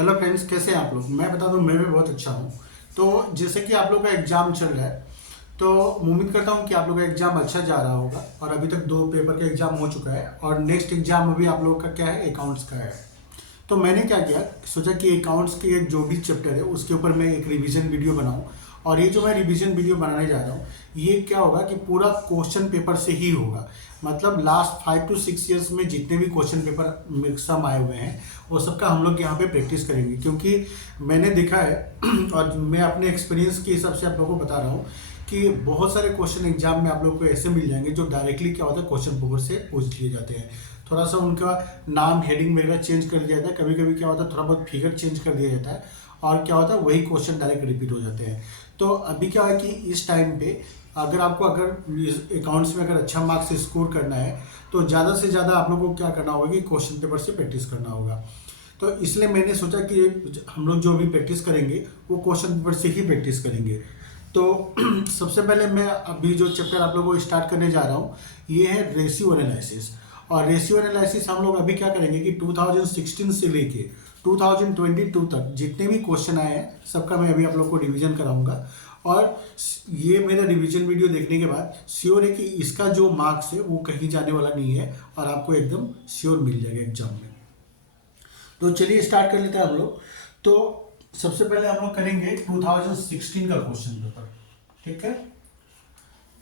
Hello friends, कैसे हैं आप लोग। मैं बता दूं, मैं भी बहुत अच्छा हूं। तो जैसे कि आप लोग का एग्ज़ाम चल रहा है, तो उम्मीद करता हूं कि आप लोग का एग्ज़ाम अच्छा जा रहा होगा। और अभी तक 2 पेपर का एग्ज़ाम हो चुका है और नेक्स्ट एग्ज़ाम अभी आप लोगों का क्या है, अकाउंट्स का है। तो मैंने क्या किया, सोचा कि अकाउंट्स के एक जो भी चैप्टर है उसके ऊपर मैं एक रिवीजन वीडियो बनाऊं। और ये जो मैं रिवीजन वीडियो बनाने जा रहा हूँ, ये क्या होगा कि पूरा क्वेश्चन पेपर से ही होगा। मतलब लास्ट 5 to 6 ईयर्स में जितने भी क्वेश्चन पेपर मिक्सम आए हुए हैं, वो सबका हम लोग यहाँ पे प्रैक्टिस करेंगे। क्योंकि मैंने देखा है और मैं अपने एक्सपीरियंस के हिसाब से आप लोगों को बता रहा हूँ कि बहुत सारे क्वेश्चन एग्जाम में आप लोगों को ऐसे मिल जाएंगे जो डायरेक्टली क्या होता है, क्वेश्चन पेपर से पूछ लिए जाते हैं। थोड़ा सा उनका नाम हेडिंग वगैरह चेंज कर दिया जाता है, कभी कभी क्या होता है थोड़ा बहुत फिगर चेंज कर दिया जाता है, और क्या होता है वही क्वेश्चन डायरेक्ट रिपीट हो जाते हैं। तो अभी क्या है कि इस टाइम पे अगर अकाउंट्स में अगर अच्छा मार्क्स स्कोर करना है, तो ज़्यादा से ज़्यादा आप लोगों को क्या करना होगा कि क्वेश्चन पेपर से प्रैक्टिस करना होगा। तो इसलिए मैंने सोचा कि हम लोग जो भी प्रैक्टिस करेंगे वो क्वेश्चन पेपर से ही प्रैक्टिस करेंगे। तो सबसे पहले मैं अभी जो चैप्टर आप लोगों को स्टार्ट करने जा रहा हूँ, ये है रेशियो एनालिसिस। और रेशियो एनालिसिस हम लोग अभी क्या करेंगे कि 2016 से लेके 2022 तक जितने भी क्वेश्चन आए हैं सबका मैं अभी आप लोग को रिवीजन कराऊंगा। और ये मेरा रिवीजन वीडियो देखने के बाद श्योर है कि इसका जो मार्क्स है वो कहीं जाने वाला नहीं है और आपको एकदम श्योर मिल जाएगा एग्जाम में। तो चलिए स्टार्ट कर लेते हैं हम लोग। तो सबसे पहले हम लोग करेंगे 2016 का क्वेश्चन पेपर। ठीक है,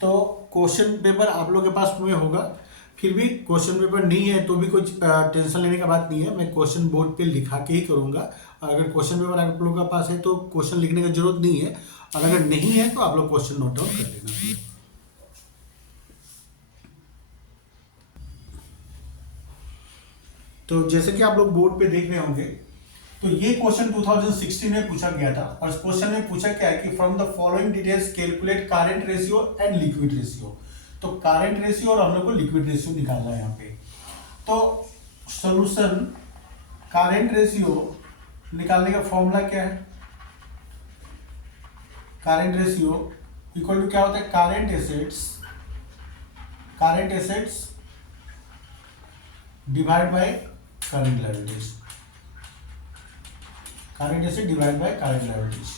तो क्वेश्चन पेपर आप लोग के पास में होगा। फिर भी क्वेश्चन पेपर नहीं है तो भी कुछ टेंशन लेने का बात नहीं है, मैं क्वेश्चन बोर्ड पे लिखा के ही करूँगा। और अगर क्वेश्चन पेपर आप लोगों के पास है तो क्वेश्चन लिखने की जरूरत नहीं है, और अगर नहीं है तो आप लोग क्वेश्चन नोट डाउन कर लेना। तो जैसे कि आप लोग बोर्ड पे देख रहे होंगे, तो ये क्वेश्चन 2016 में पूछा गया था। और इस क्वेश्चन में पूछा क्या है कि from the following details calculate current ratio and liquid ratio. तो करंट रेशियो और हम लोग को लिक्विड रेशियो निकालना है यहाँ पे। तो सॉल्यूशन करंट रेशियो निकालने का फॉर्मूला क्या है, करंट रेशियो इक्वल टू क्या होता है, current assets divide by current liabilities, current asset divide by current liabilities.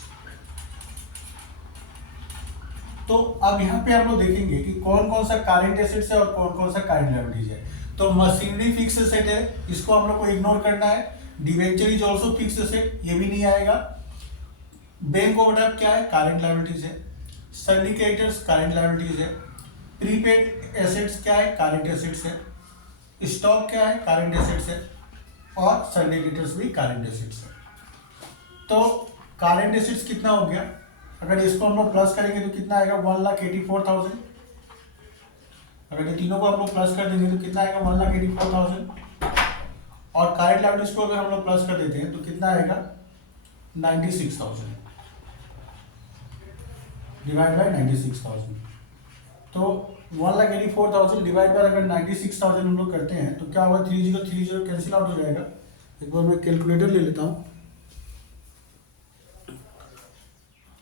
तो अब यहाँ पे हम लोग देखेंगे कि कौन कौन सा करंट एसेट्स है और कौन कौन सा करंट लायबिलिटीज है। तो मशीनरी फिक्स एसेट है, इसको हम लोग को इग्नोर करना है। Debenture is also fix asset, ये भी नहीं आएगा। बैंक ओवरड्राफ्ट क्या है, करंट लायबिलिटीज है। सिंडिकेटर्स करंट लायबिलिटीज है। प्रीपेड एसेट्स क्या है, करंट एसेट्स है। स्टॉक क्या है, करंट एसेट्स है। और सिंडिकेटर्स भी करंट एसेट्स है। तो करंट एसेट्स कितना हो गया, अगर इसको हम लोग प्लस करेंगे तो कितना आएगा, 1,84,000। अगर ये तीनों को हम लोग प्लस कर देंगे तो कितना आएगा, 1,84,000। और करंट लायबिलिटीज को अगर हम लोग प्लस कर देते हैं तो कितना आएगा, 96,000 डिवाइड बाय 96,000। तो 1,84,000 डिवाइड बाय अगर 96,000 हम लोग करते हैं तो क्या होगा, 3030 कैंसिल आउट हो जाएगा। एक बार मैं कैलकुलेटर ले लेता हूँ।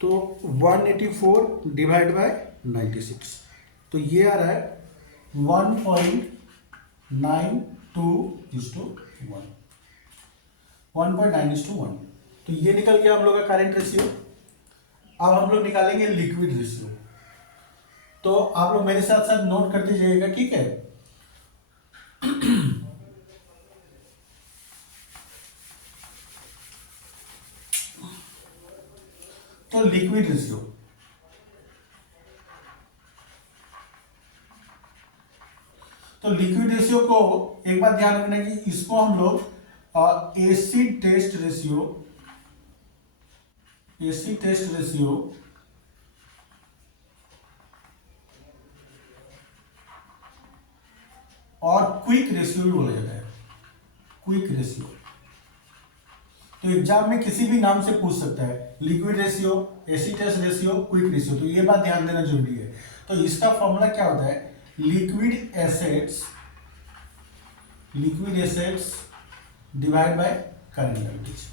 तो 184 डिवाइड बाय 96, तो ये आ रहा है 1.92:1, 1.9:1। तो ये निकल गया हम लोग का करंट रेशियो। अब हम लोग निकालेंगे लिक्विड रेशियो। तो आप लोग मेरे साथ साथ नोट करते जाइएगा, ठीक है। तो लिक्विड रेशियो, तो लिक्विड रेशियो को एक बात ध्यान रखना कि इसको हम लोग एसिड टेस्ट रेशियो और क्विक रेशियो भी बोला जाता है, क्विक रेशियो। तो एग्जाम में किसी भी नाम से पूछ सकता है, liquid ratio, acid test ratio, quick ratio. तो ये बात ध्यान देना जरूरी है। तो इसका फॉर्मूला क्या होता है, liquid assets divide by current liabilities.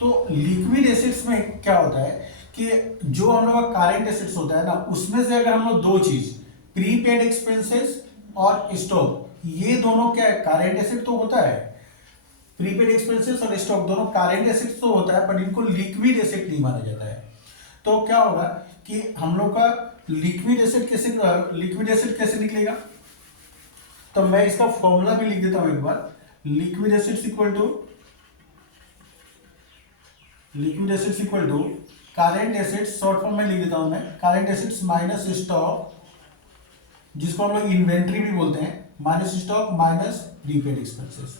तो लिक्विड एसेट्स में क्या होता है कि जो हम लोग का करंट एसेट्स होता है ना, उसमें से अगर हम लोग दो चीज, प्रीपेड एक्सपेंसेस और स्टॉक, ये दोनों क्या है, करेंट एसेट तो होता है। प्रीपेड एक्सपेंसेस और स्टॉक दोनों करेंट एसेट्स तो होता है, पर इनको लिक्विड एसेट नहीं माना जाता है। तो क्या होगा कि हम लोग का लिक्विड एसेट कैसे निकलेगा, तो मैं इसका फॉर्मूला भी लिख देता हूं एक बार। Liquid assets equal to current assets, short form में लिख देता हूं मैं, करेंट एसेट्स माइनस स्टॉक, जिसको हम लोग इन्वेंट्री भी बोलते हैं, minus stock minus prepaid expenses.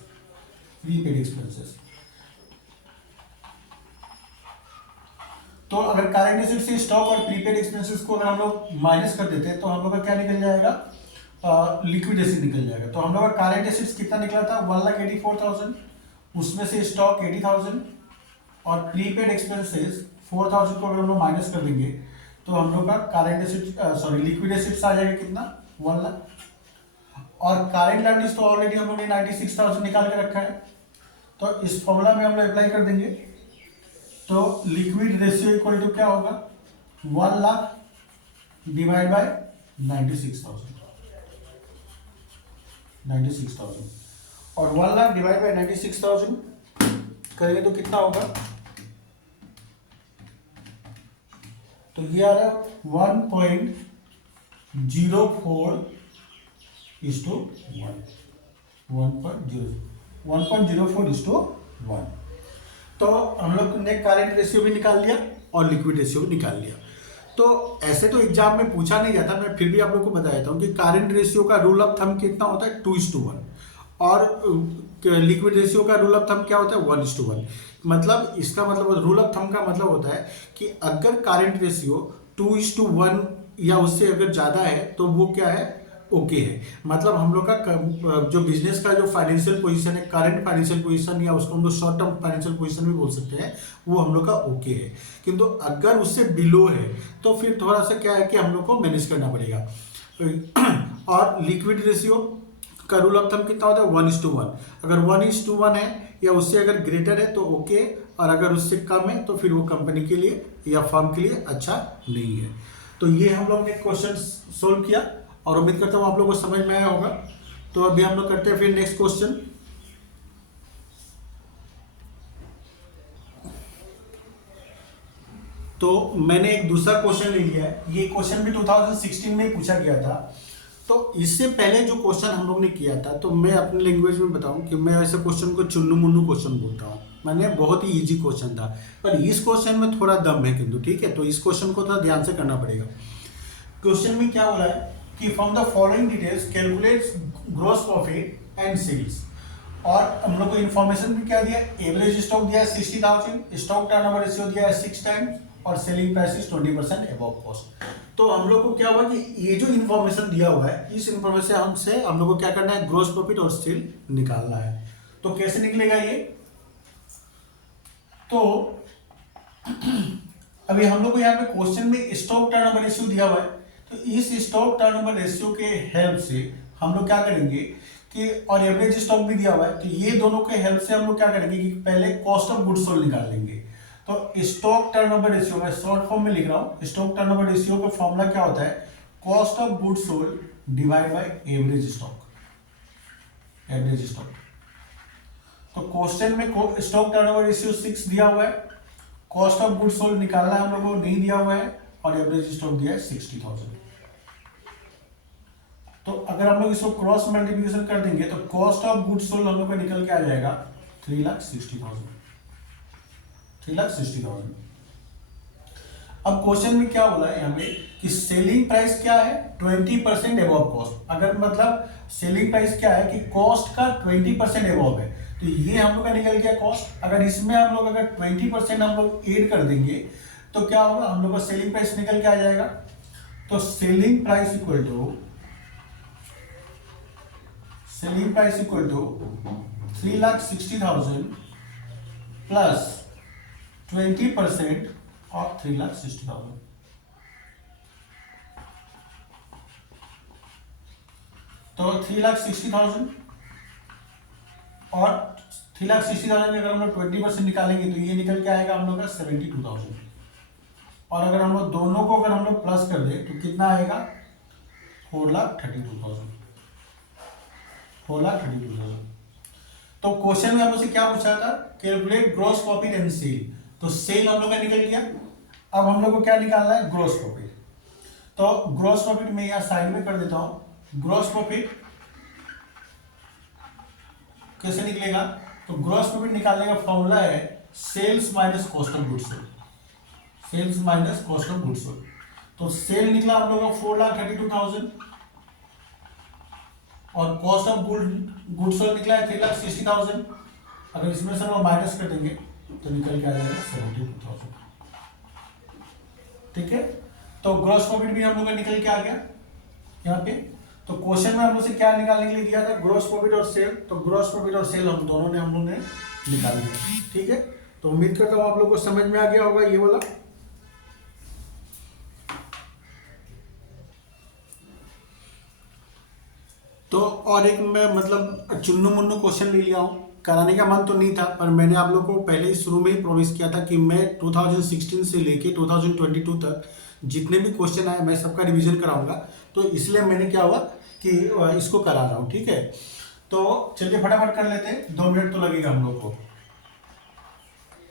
तो अगर करेंट एसेट से स्टॉक और प्रीपेड एक्सपेंसेस को अगर हम लोग माइनस कर देते हैं तो हम लोग का क्या निकल जाएगा, लिक्विड एसेट निकल जाएगा। तो हम लोग का करेंट एसेट्स कितना निकला था, 1,84,000, उसमें से स्टॉक 80,000 और प्रीपेड एक्सपेंसेस 4,000 को अगर हम लोग माइनस कर देंगे तो हम लोग का करेंट एसेट लिक्विड एसेट्स आ जाएगा कितना, 1 लाख। और करेंट लायबिलिटीज तो ऑलरेडी हम लोग ने 96,000 निकाल के रखा है, तो इस फॉर्मूला में हम लोग अप्लाई कर देंगे। तो लिक्विड रेशियो इक्वल टू क्या होगा, 1 लाख डिवाइड बाय 96,000 और 1 लाख डिवाइड बाय 96,000 करेंगे तो कितना होगा, तो ये आ रहा है 1.04:1. तो हम लोग ने करेंट रेशियो भी निकाल लिया और लिक्विड रेशियो भी निकाल लिया। तो ऐसे तो एग्जाम में पूछा नहीं जाता, मैं फिर भी आप लोग को बता देता हूँ कि करेंट रेशियो का रूल ऑफ थंब कितना होता है, 2:1, और लिक्विड रेशियो का रूल ऑफ थंब क्या होता है, 1:1। मतलब इसका मतलब रूल ऑफ थंब का मतलब होता है कि अगर करेंट रेशियो 2:1 या उससे अगर ज़्यादा है तो वो क्या है, ओके है। मतलब हम लोग का जो बिजनेस का जो फाइनेंशियल पोजीशन है, करंट फाइनेंशियल पोजीशन, या उसको हम लोग शॉर्ट टर्म फाइनेंशियल पोजीशन भी बोल सकते हैं, वो हम लोग का ओके है। किंतु अगर उससे बिलो है तो फिर थोड़ा सा क्या है कि हम लोग को मैनेज करना पड़ेगा। और लिक्विड रेशियो का रूल ऑफ थंब कितना होता है, 1:1। अगर 1:1 है या उससे अगर ग्रेटर है तो ओके, और अगर उससे कम है तो फिर वो कंपनी के लिए या फर्म के लिए अच्छा नहीं है। तो ये हम लोग ने क्वेश्चन सोल्व किया और उम्मीद करता हूँ आप लोगों को समझ में आया होगा। तो अभी हम लोग करते हैं फिर नेक्स्ट क्वेश्चन। तो मैंने एक दूसरा क्वेश्चन ले लिया है, ये क्वेश्चन भी 2016 में ही पूछा गया था। तो इससे पहले जो क्वेश्चन हम लोग ने किया था, तो मैं अपनी लैंग्वेज में बताऊं कि मैं ऐसे क्वेश्चन को चुन्नू मुन्नू क्वेश्चन बोलता हूँ। मैंने बहुत ही इजी क्वेश्चन था, पर इस क्वेश्चन में थोड़ा दम है किंतु, ठीक है। तो इस क्वेश्चन को थोड़ा ध्यान से करना पड़ेगा। क्वेश्चन में क्या हो रहा है कि from the following details calculates gross profit and sales. और हम लोग को इन्फॉर्मेशन भी क्या दिया, एवरेज स्टॉक दिया है 60,000, स्टॉक टर्नओवर रेशियो दिया है 6 टाइम्स, और selling price is 20% above cost. तो हम लोग को क्या हुआ कि ये जो इन्फॉर्मेशन दिया हुआ है, इस इन्फॉर्मेशन से हम लोग को क्या करना है, ग्रॉस प्रॉफिट और सेल निकालना है। तो कैसे निकलेगा ये, तो अभी हम लोग को यहाँ पे क्वेश्चन में स्टॉक टर्नओवर रेशियो दिया हुआ है, तो इस स्टॉक टर्नओवर रेशियो के हेल्प से हम लोग क्या करेंगे कि, और एवरेज स्टॉक भी दिया हुआ है, तो ये दोनों के हेल्प से हम लोग क्या करेंगे कि पहले कॉस्ट ऑफ गुड्स सोल्ड निकाल लेंगे। तो स्टॉक टर्नओवर रेशियो मैं शॉर्ट फॉर्म में लिख रहा हूँ, स्टॉक टर्नओवर रेशियो का फॉर्मूला क्या होता है, cost of goods sold divide by average stock. तो क्वेश्चन में स्टॉक टर्नओवर रेशियो 6 दिया हुआ है, कॉस्ट ऑफ गुड्स सोल्ड निकालना हम लोगों को नहीं दिया हुआ है, और एवरेज स्टॉक दिया है 60,000। तो अगर हम लोग इसको क्रॉस मल्टीप्लिकेशन कर देंगे तो कॉस्ट ऑफ गुड्स सोल्ड हम लोग को निकल के आ जाएगा 3,60,000। अब क्वेश्चन में क्या बोला है यहाँ पे कि सेलिंग प्राइस क्या है, 20% अबव कॉस्ट। अगर मतलब सेलिंग प्राइस क्या है कि कॉस्ट का 20% अबव है, तो ये हम लोग का निकल गया कॉस्ट। अगर इसमें हम लोग अगर 20% हम लोग ऐड कर देंगे तो क्या होगा, हम लोग का सेलिंग प्राइस निकल के आ जाएगा। तो selling price equal to 3,60,000 plus 20% of 3,60,000। तो 3,60,000 और 3,60,000 अगर हम लोग 20% निकालेंगे तो ये निकल के आएगा हम लोग का 72,000। और अगर हम लोग दोनों को अगर हम लोग प्लस कर दें तो कितना आएगा, 4,32,000, 4,32,000। तो क्वेश्चन में हमसे क्या पूछा था, calculate gross profit and sale. तो सेल हम लोग का निकल गया, अब हम लोग को क्या निकालना है, ग्रॉस प्रॉफिट। तो ग्रॉस प्रॉफिट में यहां साइड में कर देता हूं। ग्रॉस प्रॉफिट कैसे निकलेगा, तो ग्रॉस प्रॉफिट निकालने का फॉर्मूला है sales minus cost of goods sold, sales minus cost of goods sold. तो सेल निकला हम लोग का 4,32,000 और कॉस्ट ऑफ गुड्स सोल्ड निकला है 3,60,000। अगर इसमें से हम माइनस कर देंगे तो निकल के आ जाएगा 72,000। ठीक है, तो ग्रॉस प्रॉफिट भी हम लोग का निकल के आ गया यहाँ पे। तो क्वेश्चन में हम लोग से क्या निकालने के लिए दिया था, ग्रॉस प्रॉफिट और सेल। तो ग्रॉस प्रॉफिट और सेल हम दोनों ने निकाल दिया। ठीक है, तो उम्मीद करता हूँ आप लोग को समझ में आ गया होगा ये वाला। तो और एक मैं मतलब चुन्नू मुन्नू क्वेश्चन ले लिया हूँ, कराने का मन तो नहीं था, पर मैंने आप लोग को पहले ही शुरू में ही प्रॉमिस किया था कि मैं 2016 से लेके 2022 तक जितने भी क्वेश्चन आए मैं सबका रिवीजन कराऊंगा। तो इसलिए मैंने क्या हुआ कि इसको करा रहा हूँ। ठीक है, तो चलिए फटाफट कर लेते हैं, 2 मिनट तो लगेगा हम लोग को।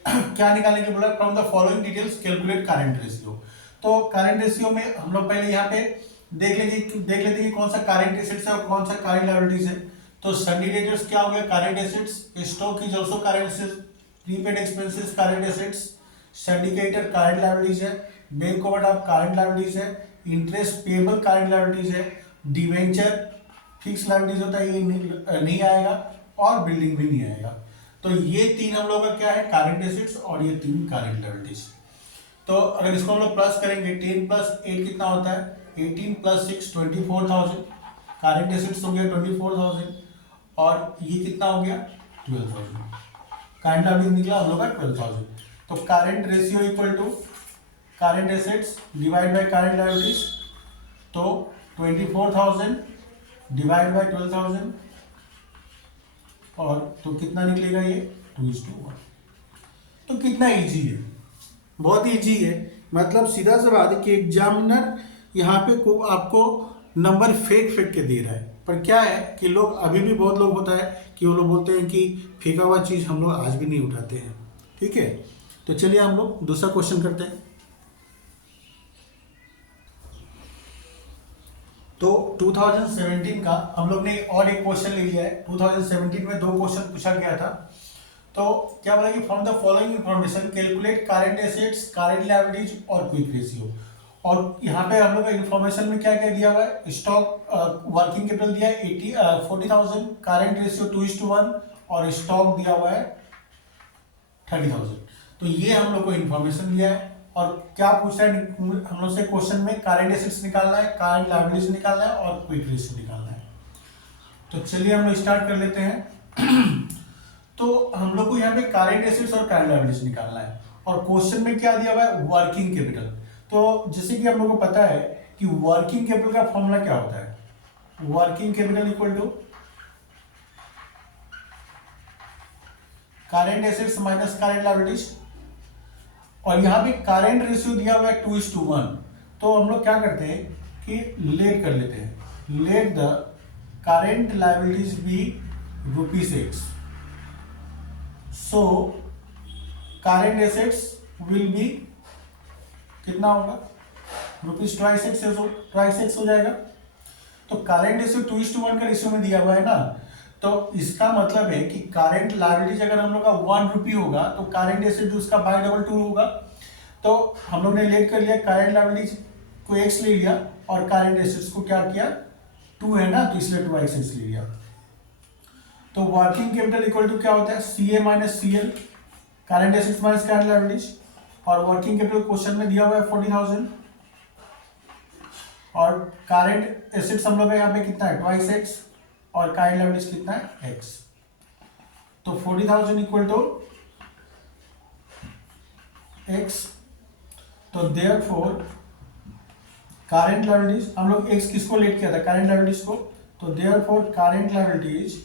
क्या निकालने के बोला, from the following details calculate current ratio. तो करंट रेशियो में हम लोग पहले यहाँ पे देख लेते कि कौन सा करंट एसेट्स है और कौन सा करंट लायबिलिटीज है। तो सन्नी डेटर्स क्या हो गया, current assets. Stock is also current assets. Prepaid expenses current assets. सिंडिकेटर करंट लायबिलिटीज है। बैंक ओवरड्राफ्ट करंट लायबिलिटीज है। इंटरेस्ट पेबल करंट लायबिलिटीज है। डिवेंचर फिक्स लायबिलिटीज होता है, ये नहीं आएगा, और बिल्डिंग भी नहीं आएगा। तो ये 3 हम लोग का क्या है, करंट एसेट्स, और ये 3 करंट लायबिलिटीज। तो अगर इसको हम लोग प्लस करेंगे, 10 + 8 कितना होता है, 18 + 6 24,000। करंट एसेट्स हो गया 24,000 और ये कितना हो गया 12,000। करंट लायबिलिटी निकला हम लोग का 12,000। तो current ratio equal to current assets divide by current liabilities. तो 24,000 डिवाइड बाय 12,000 और तो कितना निकलेगा ये 2:1। तो कितना इजी है, बहुत इजी है। मतलब सीधा सा बात है कि एग्जामिनर यहाँ पे को आपको नंबर फेंक के दे रहा है, पर क्या है कि लोग अभी भी बहुत लोग होता है कि वो लोग बोलते हैं कि फेंका हुआ चीज़ हम लोग आज भी नहीं उठाते हैं। ठीक है, तो चलिए हम लोग दूसरा क्वेश्चन करते हैं। तो 2017 का हम लोग ने और एक क्वेश्चन ले लिया है। 2017 में 2 क्वेश्चन पूछा गया था। तो क्या बोला कि from the following information calculate current assets, current liabilities और क्विक रेशियो। और यहाँ पे हम लोग का इन्फॉर्मेशन में क्या क्या दिया हुआ है, स्टॉक वर्किंग कैपिटल दिया है 40,000, करंट रेशियो 2:1 और स्टॉक दिया हुआ है 30,000। तो ये हम लोग को इन्फॉर्मेशन दिया है। और क्या पूछ रहा है हम लोग से क्वेश्चन में, करंट एसेट्स निकालना है, करंट लायबिलिटीज निकालना है और क्विक रेशियो निकालना है। तो चलिए हम लोग स्टार्ट कर लेते हैं। तो हम लोग को यहाँ पे करंट एसेट्स और करंट लायबिलिटीज निकालना है और क्वेश्चन में क्या दिया हुआ है, वर्किंग कैपिटल। तो जैसे कि हम लोग को पता है कि वर्किंग कैपिटल का फॉर्मूला क्या होता है, working capital equal to current assets minus current liabilities. और यहाँ पे करंट रेशियो दिया हुआ है 2:1। तो हम लोग क्या करते हैं कि लेट कर लेते हैं, let the current liabilities be ₹X। So current assets will be कितना होगा, ₹2x हो जाएगा। तो करंट रेशियो 2:1 का रेशियो में दिया हुआ है ना, तो इसका मतलब है कि करंट लायबिलिटीज अगर हम लोग का ₹1 होगा तो करंट एसेट उसका बाय डबल 2 होगा। तो हम लोग ने लेट कर लिया, करंट लायबिलिटीज को x ले लिया और करंट एसेट्स को क्या किया 2 है ना, तो इसलिए 2x ले लिया। तो वर्किंग कैपिटल इक्वल टू क्या होता है, CA minus CL, current assets minus current liabilities. और वर्किंग कैपिटल क्वेश्चन में दिया हुआ है 40,000 और करंट एसेट्स हम लोग का यहाँ पे कितना है 2x और करंट लायबिलिटीज कितना है x। तो 40,000 इक्वल टू x। तो देयरफॉर करंट लायबिलिटीज, हम लोग x किसको लेट किया था, करंट लायबिलिटीज को। तो therefore current liabilities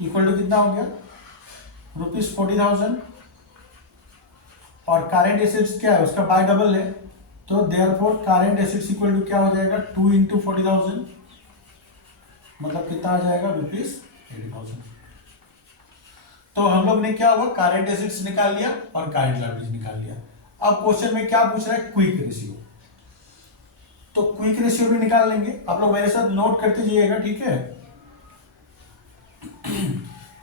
equal to कितना हो गया ₹40,000 और करंट एसेट्स क्या है उसका बाय डबल है तो therefore current assets equal to क्या हो जाएगा 2 इंटू 40,000, मतलब कितना आ जाएगा ₹80,000। तो हम लोग ने क्या हुआ करंट एसेट्स निकाल लिया और करंट लायबिलिटीज निकाल लिया। अब क्वेश्चन में क्या पूछ रहा है क्विक रेशियो, तो क्विक रेशियो भी निकाल लेंगे। आप लोग मेरे साथ नोट करते जाइएगा, ठीक है।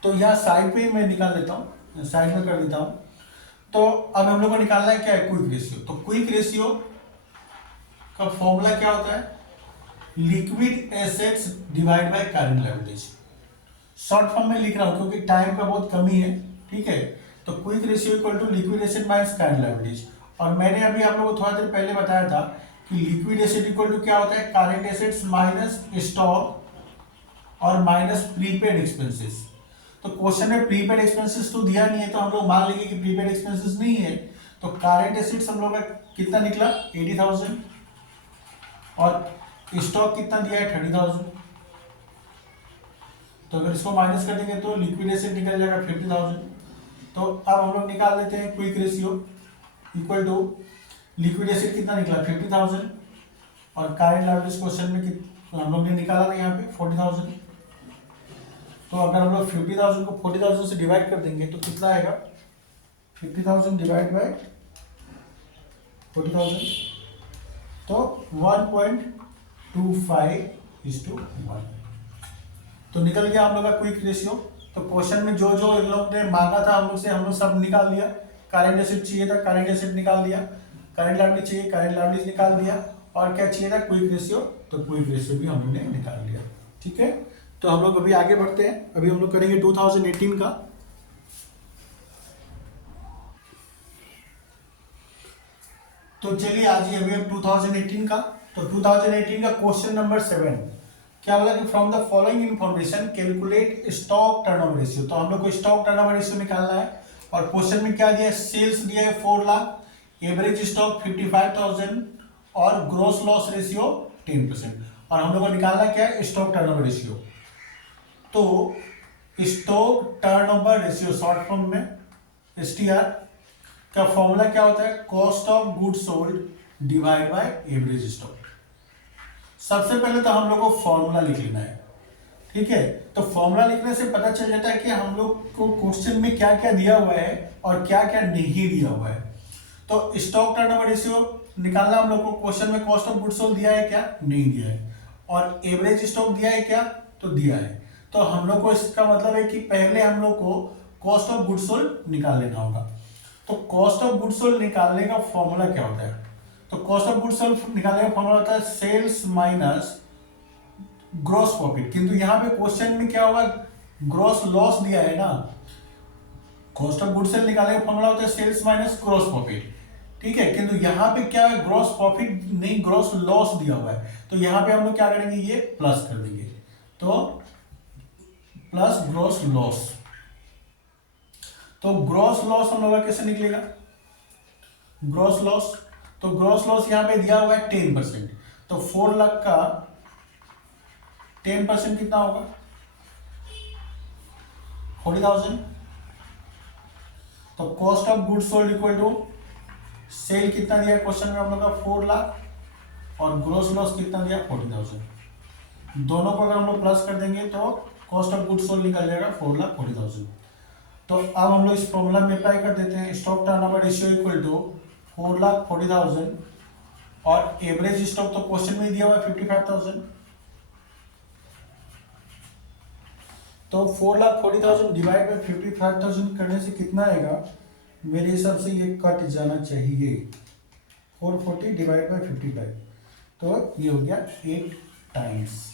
तो यहाँ साइड पे मैं निकाल लेता हूँ, साइड में कर देता हूँ। तो अब हम लोग को निकालना है क्या है क्विक रेशियो। तो क्विक रेशियो का फॉर्मूला क्या होता है, liquid assets divide by current liabilities. Short form में लिख रहा हूं क्योंकि टाइम का बहुत कमी है, ठीक है। तो quick ratio equal to liquid asset minus current liabilities. और मैंने अभी आप लोगों को थोड़ा देर पहले बताया था कि लिक्विड एसेट इक्वल टू क्या होता है करंट एसेट्स माइनस स्टॉक और माइनस प्रीपेड एक्सपेंसेस। तो क्वेश्चन में प्रीपेड एक्सपेंसेस तो दिया नहीं है, तो हम लोग मान लेंगे कि प्रीपेड एक्सपेंसेस नहीं है। तो करंट एसेट्स हम लोग का कितना निकला 80,000 और स्टॉक कितना दिया है 30,000। तो अगर इसको माइनस कर देंगे तो लिक्विड एसेट निकल जाएगा 50,000। तो अब हम लोग निकाल लेते हैं quick ratio equal to liquid asset कितना निकला 50,000 और करंट लायबिलिटीज क्वेश्चन में हम लोग ने निकाला ना यहाँ पे 40,000। तो अगर हम लोग 50,000 को 40,000 से डिवाइड कर देंगे तो कितना आएगा 50,000 डिवाइड बाय 40,000, तो 1.25:1। तो निकल गया हम लोग का क्विक रेशियो। तो क्वेश्चन में जो जो इन लोग ने मांगा था हम लोग से, हम लोग सब निकाल दिया। करंट एसेट चाहिए था करंट एसेट निकाल दिया, करंट लायबिलिटी चाहिए करंट लायबिलिटीज निकाल दिया, और क्या चाहिए था क्विक रेशियो, तो क्विक रेशियो भी हम लोग ने निकाल लिया, ठीक है। तो हम लोग अभी आगे बढ़ते हैं। अभी हम लोग करेंगे 2018 का। तो चलिए आज ही अभी हम 2018 का। तो 2018 का क्वेश्चन नंबर 7 क्या बोला कि from the following information calculate stock turnover ratio. तो हम लोग को स्टॉक टर्नओवर रेशियो निकालना है और क्वेश्चन में क्या दिया है, सेल्स दिया है 4 लाख, एवरेज स्टॉक 55,000 और ग्रोस लॉस रेशियो 10%। और हम लोग को निकालना क्या है स्टॉक टर्नओवर रेशियो। तो stock turnover ratio short form में STR का फॉर्मूला क्या होता है, cost of goods sold divide by average stock. सबसे पहले तो हम लोग को फॉर्मूला लिख लेना है, ठीक है। तो फॉर्मूला लिखने से पता चल जाता है कि हम लोग को क्वेश्चन में क्या क्या दिया हुआ है और क्या क्या नहीं दिया हुआ है। तो स्टॉक टर्नओवर रेशियो निकालना हम लोग को, क्वेश्चन में कॉस्ट ऑफ गुड्स सोल्ड दिया है क्या, नहीं दिया है, और एवरेज स्टॉक दिया है क्या, तो दिया है। तो हम लोग को इसका मतलब है कि पहले हम लोग को कॉस्ट ऑफ गुड्स सोल्ड निकाल लेना होगा। तो कॉस्ट ऑफ गुड्स सोल्ड निकालने का फॉर्मूला क्या होता है, तो कॉस्ट ऑफ गुड्स सोल्ड निकालने का फॉर्मूला होता है सेल्स माइनस ग्रॉस प्रॉफिट। किंतु यहाँ पे क्वेश्चन में क्या हुआ, ग्रॉस लॉस दिया है ना। कॉस्ट ऑफ गुड्स सोल्ड निकालने का फॉर्मूला होता है सेल्स माइनस ग्रॉस प्रॉफिट, ठीक है। किंतु यहाँ पे क्या है, ग्रॉस प्रॉफिट नहीं ग्रॉस लॉस दिया हुआ है। तो यहाँ पे हम लोग क्या करेंगे, ये प्लस कर देंगे, तो प्लस ग्रॉस लॉस। तो ग्रॉस लॉस हम लोग कैसे निकलेगा, ग्रॉस लॉस, तो ग्रॉस लॉस यहां पे दिया हुआ है 10%। तो 4 लाख का 10% कितना होगा 40,000। तो cost of goods sold equal to sale कितना दिया क्वेश्चन में हम लोग का 4 लाख और ग्रॉस लॉस कितना दिया 40,000। दोनों को अगर हम लोग प्लस कर देंगे तो कॉस्ट ऑफ गुड्स सोल्ड निकल जाएगा 4,40,000। तो अब हम लोग इस फॉर्मूला में अप्लाई कर देते हैं, stock turnover ratio equal to 4,40,000 और एवरेज स्टॉक तो क्वेश्चन में दिया हुआ है 55,000। तो 4,40,000 डिवाइड बाय 55,000 करने से कितना आएगा, मेरे हिसाब से ये कट जाना चाहिए 440 डिवाइड बाय 55, तो ये हो गया 8 टाइम्स।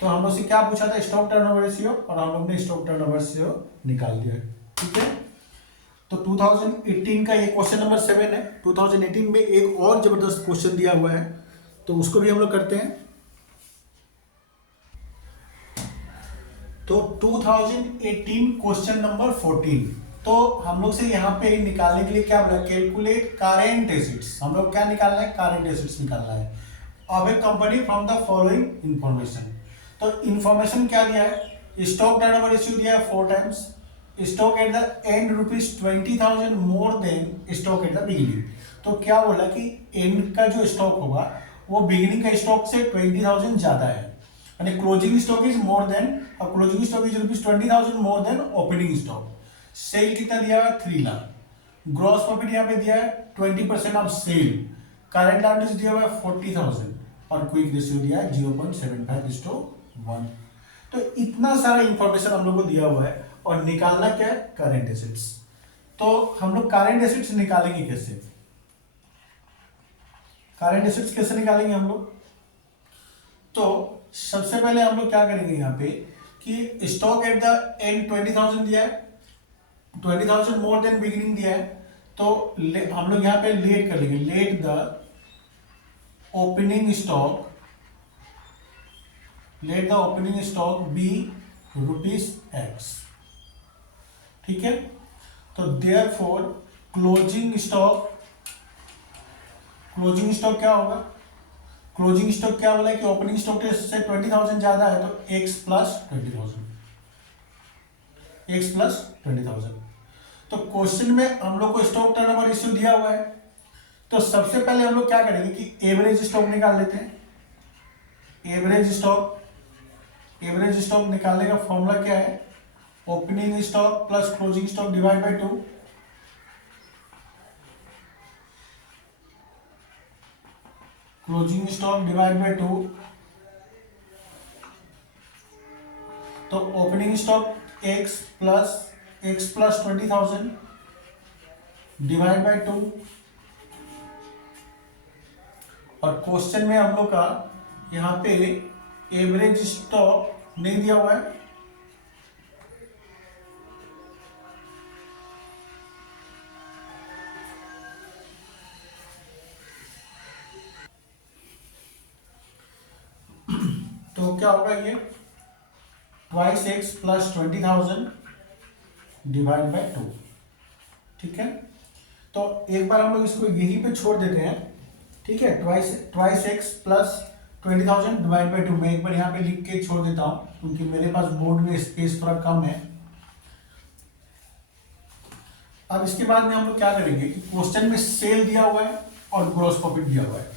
तो हम लोग से क्या पूछा था, स्टॉक टर्नओवर रेशियो, और हम लोग ने स्टॉक टर्नओवर रेशियो निकाल दिया, ठीक है। तो 2018 का ये क्वेश्चन नंबर 7 है। 2018 में एक और जबरदस्त क्वेश्चन दिया हुआ है, तो उसको भी हम लोग करते हैं। तो 2018 क्वेश्चन नंबर 14, तो हम लोग से यहाँ पे निकालने के लिए क्या बोला, कैलकुलेट करेंट एसेट्स। हम लोग क्या निकालना है, करेंट एसेट्स निकालना है of A company from the following information. तो इंफॉर्मेशन क्या दिया है, स्टॉक टर्नओवर रेशियो दिया है 4 times, stock at the end ₹20,000 more then stock at the beginning. तो क्या बोला कि एंड का जो स्टॉक होगा वो बिगिनिंग का स्टॉक से 20,000 ज्यादा है, यानी closing stock is more than, closing stock is ₹20,000 more than opening stock. Sale कितना दिया है? 3 लाख। ग्रॉस प्रॉफिट यहाँ पे दिया है 20% ऑफ सेल। करंट लायबिलिटीज दिया हुआ है 40,000 और क्विक रेशियो दिया है 0.75:1। तो इतना सारा इंफॉर्मेशन हम लोग को दिया हुआ है और निकालना क्या है? Current assets. तो हम लोग करंट एसेट्स निकालेंगे कैसे? करंट एसेट्स कैसे निकालेंगे हम लोग? तो सबसे पहले हम लोग क्या करेंगे यहाँ पे कि स्टॉक एट द एंड 20,000 दिया है, 20,000 मोर देन बिगिनिंग दिया है, तो हम लोग यहाँ पे लेट कर लेंगे, let the opening stock, let the opening stock be ₹X। ठीक है, तो therefore closing stock, closing stock क्या होगा? क्लोजिंग स्टॉक क्या बोला है कि ओपनिंग स्टॉक से 20,000 ज्यादा है, तो X प्लस 20,000, X प्लस 20,000। तो क्वेश्चन में हम लोग को स्टॉक टर्नओवर रेशियो दिया हुआ है, तो सबसे पहले हम लोग क्या करेंगे कि एवरेज स्टॉक निकाल लेते हैं। एवरेज स्टॉक, एवरेज स्टॉक निकालने का फॉर्मूला क्या है? Opening stock plus closing stock divide by 2। Closing stock divide by 2, तो opening stock x plus 20,000 divide by 2। और क्वेश्चन में हम लोग का यहाँ पे एवरेज स्टॉक नहीं दिया हुआ है, तो क्या होगा ये 2x प्लस 20,000 डिवाइड बाय 2। ठीक है, तो एक बार हम लोग इसको यहीं पे छोड़ देते हैं। ठीक है, twice x plus 20,000 divide by 2 मैं एक बार यहाँ पे लिख के छोड़ देता हूँ क्योंकि मेरे पास बोर्ड में स्पेस थोड़ा कम है। अब इसके बाद में हम लोग क्या करेंगे कि क्वेश्चन में सेल दिया हुआ है और ग्रॉस प्रॉफिट दिया हुआ है,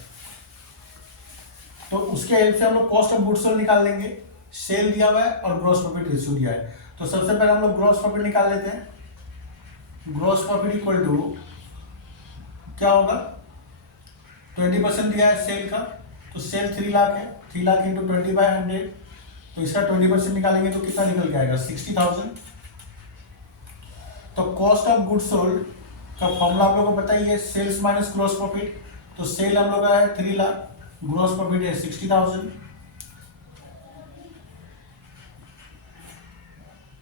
तो उसके हेल्प से हम लोग कॉस्ट ऑफ गुड्स सोल्ड निकाल लेंगे। सेल दिया हुआ है और ग्रॉस प्रॉफिट रेशियो दिया है, तो सबसे पहले हम लोग ग्रॉस प्रॉफिट निकाल लेते हैं। ग्रॉस प्रॉफिट इक्वल टू क्या होगा? 20% दिया है सेल का, तो सेल 3 लाख है, 3 लाख इंटू 20/100, तो इसका 20% निकालेंगे तो कितना निकल के आएगा? 60,000। तो कॉस्ट ऑफ गुड्स सोल्ड का फॉर्मूला आप लोगों को पता ही है, सेल्स माइनस ग्रॉस प्रॉफिट। तो सेल हम लोग का है 3 लाख, ग्रॉस प्रॉफिट है 60,000,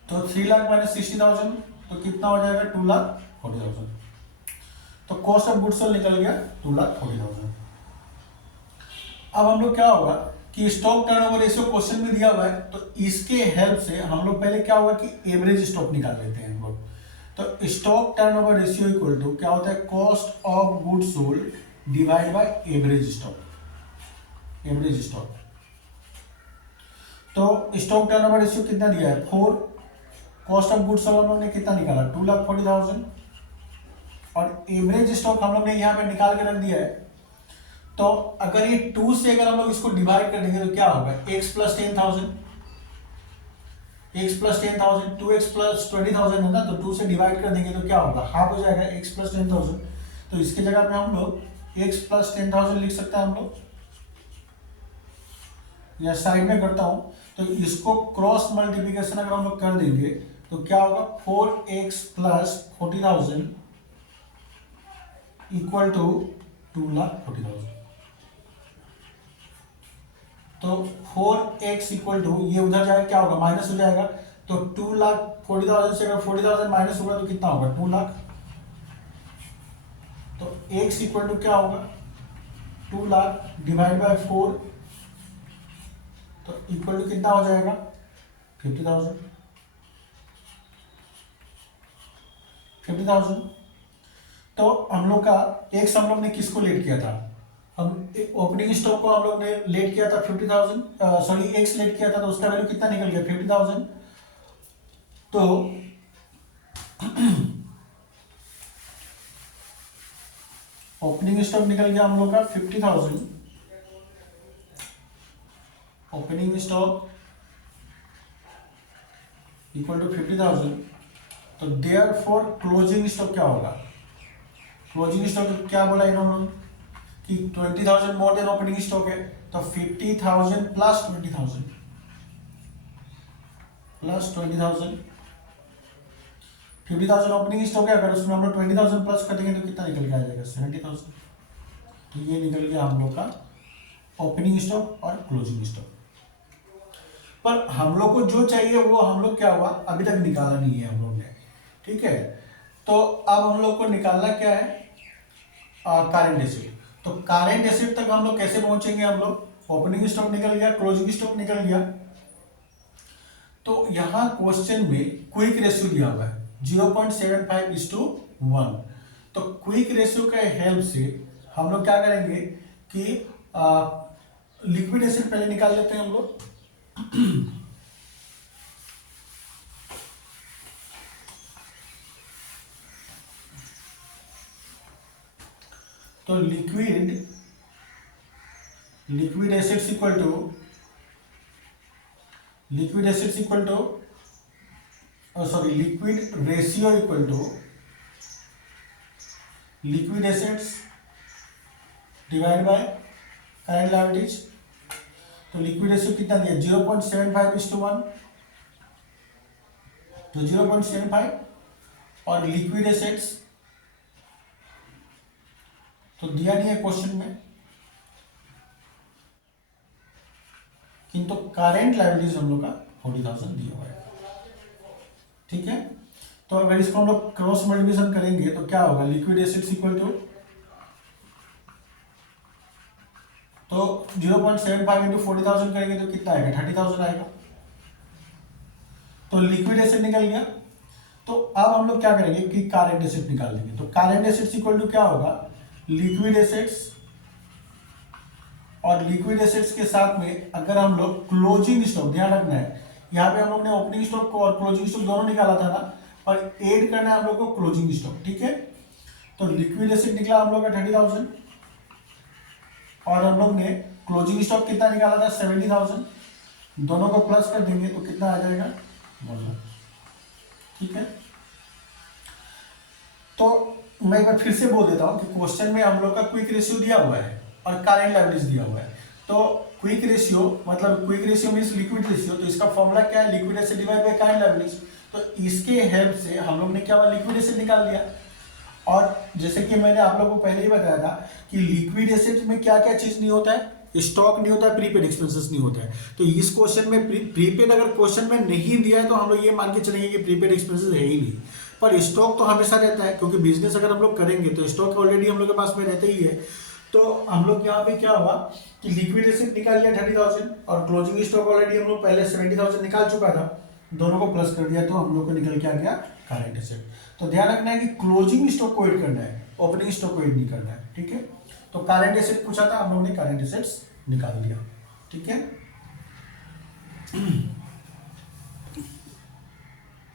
तो 3 लाख माइनस 60,000 तो कितना हो जाएगा? 2,40,000। तो कॉस्ट ऑफ गुड्स सोल्ड निकल गया 2,40,000। अब हम लोग क्या होगा कि स्टॉक टर्नओवर रेशियो क्वेश्चन में दिया हुआ है, तो इसके हेल्प से हम लोग पहले क्या होगा कि एवरेज स्टॉक निकाल लेते हैं हम लोग। तो stock turnover ratio equal to क्या होता है? Cost of goods sold divide by average stock, average stock. तो स्टॉक टर्नओवर रेशियो कितना दिया है? 4। कॉस्ट ऑफ गुड्स सोल्ड हम लोग ने कितना निकाला? 2,40,000। और एवरेज स्टॉक हम लोग ने यहाँ पे निकाल के रख दिया है, तो अगर ये 2 से अगर हम लोग इसको डिवाइड कर देंगे तो क्या होगा? x plus 10,000, x plus 10,000, 2x plus 20,000 है ना, तो 2 से डिवाइड कर देंगे तो क्या होगा? हाफ हो जाएगा x प्लस 10,000। तो इसके जगह पे हम लोग x प्लस 10,000 लिख सकते हैं हम लोग, या साइड में करता हूं, तो इसको क्रॉस मल्टीप्लिकेशन अगर हम लोग कर देंगे तो क्या होगा? 4x plus 40,000 equal to 2,40,000। तो 4x इक्वल टू ये उधर जाएगा, क्या होगा? माइनस हो जाएगा, तो 2,40,000 से अगर 40,000 माइनस होगा तो कितना होगा? 2 लाख। तो x इक्वल टू क्या होगा? 2 लाख डिवाइड बाय 4, तो इक्वल टू कितना हो जाएगा? 50,000। 50,000। तो हम लोग का x हम लोग ने किसको लेट किया था? हम ओपनिंग स्टॉक को हम लोग ने लेट किया था 50,000, सॉरी x लेट किया था, तो उसका वैल्यू कितना निकल गया? 50,000। तो ओपनिंग स्टॉक निकल गया हम लोग का 50,000, ओपनिंग स्टॉक इक्वल टू 50,000। तो देयर फॉर क्लोजिंग स्टॉक क्या होगा? क्लोजिंग स्टॉक क्या बोला इन्होंने कि 20,000 मोर देन ओपनिंग स्टॉक है, तो 50,000 प्लस 20,000 प्लस 20,000। 50,000 ओपनिंग स्टॉक है, अगर उसमें हम लोग 20,000 प्लस कर देंगे तो कितना निकल के आ जाएगा? 70,000। तो ये निकल गया हम लोग का ओपनिंग स्टॉक और क्लोजिंग स्टॉक। पर हम लोग को जो चाहिए वो हम लोग क्या हुआ अभी तक निकाला नहीं है हम लोग ने, ठीक है। तो अब हम लोग को निकालना क्या है? Current asset. तो करेंट एसेट तक हम लोग कैसे पहुंचेंगे? हम लोग ओपनिंग स्टॉक निकल गया, क्लोजिंग स्टॉक निकल गया, तो यहां क्वेश्चन में क्विक रेशियो दिया हुआ है 0.75:1। तो क्विक रेशियो के हेल्प से हम लोग क्या करेंगे कि लिक्विड एसिड पहले निकाल लेते हैं हम लोग। तो liquid assets equal to liquid ratio equal to liquid assets divide by current liabilities. तो लिक्विड रेशियो कितना दिया? 0.75:1, तो 0.75। और लिक्विड एसिड्स तो दिया नहीं है क्वेश्चन में, किंतु करेंट लायबिलिटीज हम लोग का 40,000 दिया हुआ है, ठीक है। तो अगर इसको हम लोग क्रॉस मल्टीप्लिकेशन करेंगे तो क्या होगा? लिक्विड एसिड्स इक्वल टू, तो 0.75 इंटू 40,000 करेंगे तो कितना आएगा? 30,000 आएगा। तो लिक्विड एसिड निकल गया। तो अब हम लोग क्या करेंगे कि करेंट एसिड निकाल देंगे। तो करेंट एसिड्स इक्वल टू क्या होगा? लिक्विड एसिड्स, और लिक्विड एसिड्स के साथ में अगर हम लोग क्लोजिंग स्टॉक, ध्यान रखना है यहाँ पे हम लोग ने ओपनिंग स्टॉक को और क्लोजिंग स्टॉक दोनों निकाला था ना, और ऐड करना है हम लोग को क्लोजिंग स्टॉक, ठीक है। तो लिक्विड एसिड निकला हम लोग का 30,000, और हम लोग ने क्लोजिंग स्टॉक कितना निकाला था? 70,000। दोनों को प्लस कर देंगे तो कितना आ जाएगा? 1 लाख, ठीक है। तो मैं एक बार फिर से बोल देता हूं कि क्वेश्चन में हम लोग का क्विक रेशियो दिया हुआ है और करेंट लायबिलिटीज दिया हुआ है। तो क्विक रेशियो मतलब quick ratio means liquid ratio, तो इसका फॉर्मूला क्या है? Liquid acid divide by current liabilities. तो इसके हेल्प से हम लोग ने क्या हुआ? लिक्विड एसिड निकाल लिया। और जैसे कि मैंने आप लोगों को पहले ही बताया था कि लिक्विड एसिड में क्या क्या चीज नहीं होता है? स्टॉक नहीं होता है, प्रीपेड एक्सपेंसेस नहीं होता है। तो इस क्वेश्चन में प्रीपेड अगर क्वेश्चन में नहीं दिया है तो हम लोग ये मान के चलेंगे कि प्रीपेड एक्सपेंसेस है ही नहीं। पर स्टॉक तो हमेशा रहता है, क्योंकि बिजनेस अगर हम लोग करेंगे तो स्टॉक ऑलरेडी हम लोग के पास में रहता ही है। तो हम लोग यहाँ पे क्या हुआ कि लिक्विड एसिड निकाल लिया 30,000, और क्लोजिंग स्टॉक ऑलरेडी हम लोग पहले 70,000 निकाल चुका था, दोनों को प्लस कर दिया तो हम लोग को निकल के आ गया करेंट एसिड। तो ध्यान रखना है कि क्लोजिंग स्टॉक को ऐड करना है, ओपनिंग स्टॉक को ऐड नहीं करना है, ठीक है। तो करेंट एसिड पूछा था, हम लोग ने करेंट एसिड्स निकाल दिया, ठीक है।